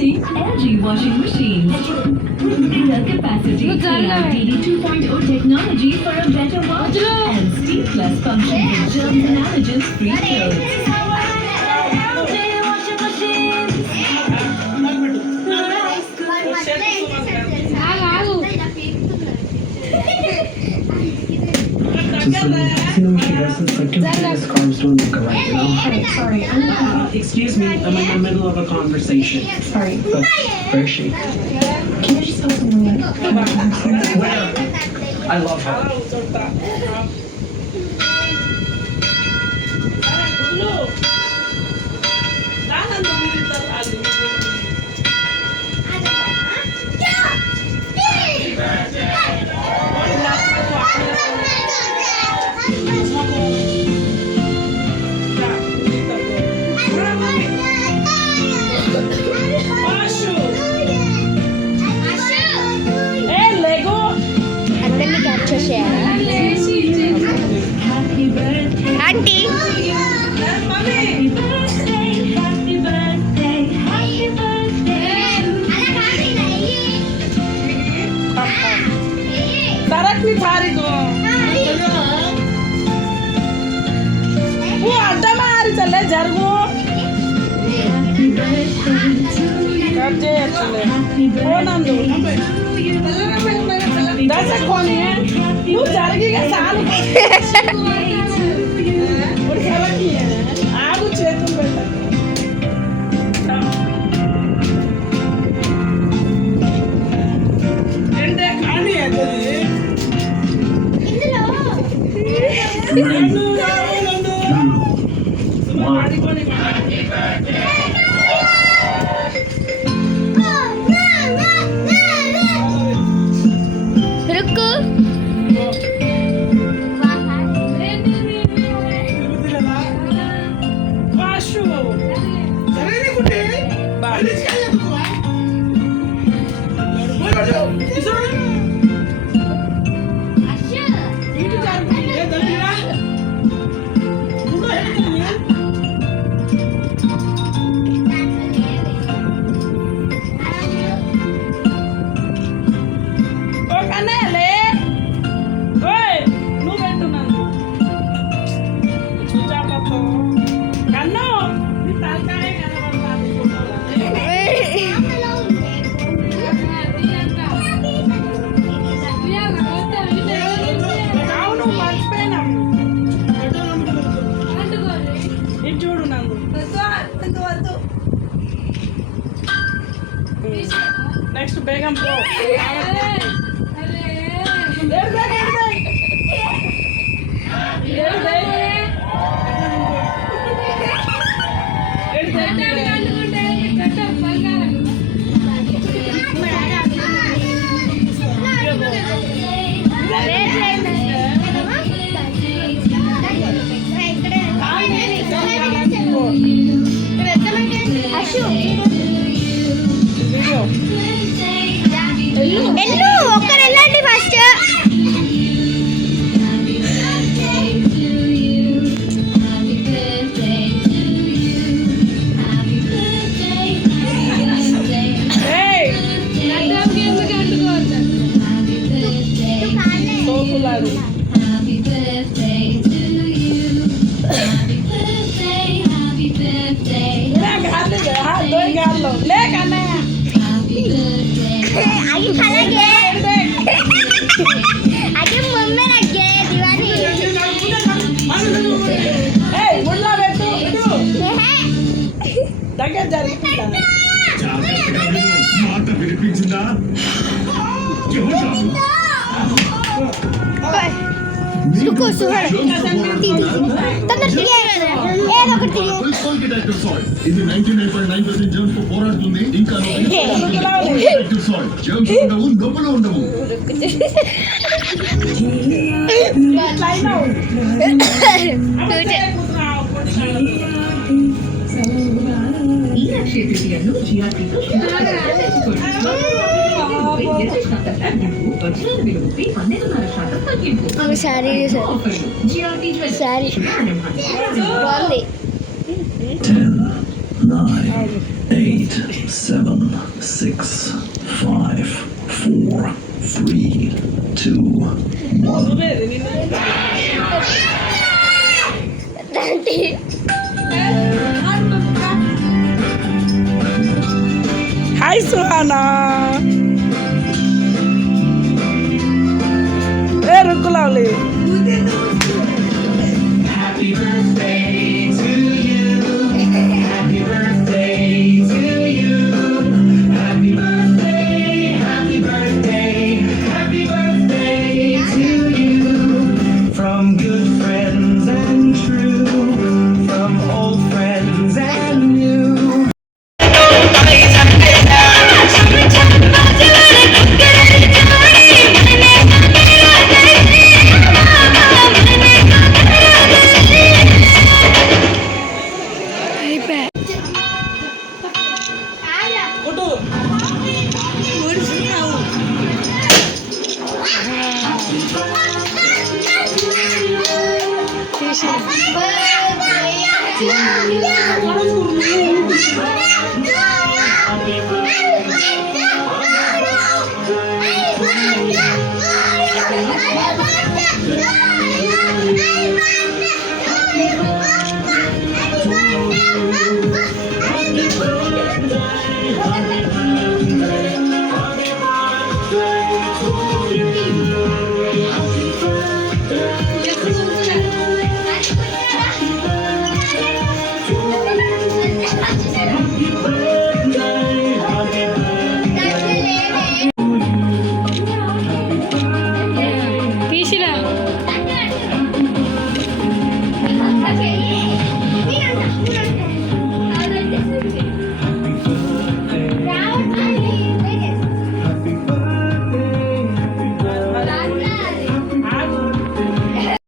Introducing LG washing machines. Bigger capacity, AIPD 2.0 technology for a better wash, and Steam Plus function with germs and allergens-free clothes. Sorry, excuse me, I'm in the middle of a conversation. Sorry. But where is she? Can you just post something like Where? I love her. Aunty Sarkani थारी को वो अड्डा मारी चले जरगो करजे चले कौन अंदो दस कौन है तू जरगी का साल और सरकी है आगु चेतु बेटा एंडे खानी है तेरी రుక్కు वाशु चले कुठे बालीच काय तू నెక్స్ట్ బేగం పో ఎల్లు ఒక్కరు వెళ్ళండి ఫస్ట్ సోపులాడు आगे खाला गे आगे मम्मी रख गे दीवानी ए मुल्ला बैठो దగ్గర జరుగుతుందా మాట వినిపించిందా रुको सुहर तंदर दिया ఏదో ఒకటి ఇది 99.9% జర్మ్స్ తో పోరాడుతుంది ఇంకా జర్మ్స్ ఉండవు నొప్పులు ఉండవు ఈ అక్షయ తృతీయను జిఆర్టీతో సారీ సారీ బాగుంది 10 9, 8, 7, 6, 5, 4, 3, 2, 1. హాయ్ సుహానా ఏ రుక్కులవలి Happy birthday to you. Happy birthday to you. Happy birthday, happy birthday, happy birthday to you. From good friends and true, from old friends and new. Happy birthday.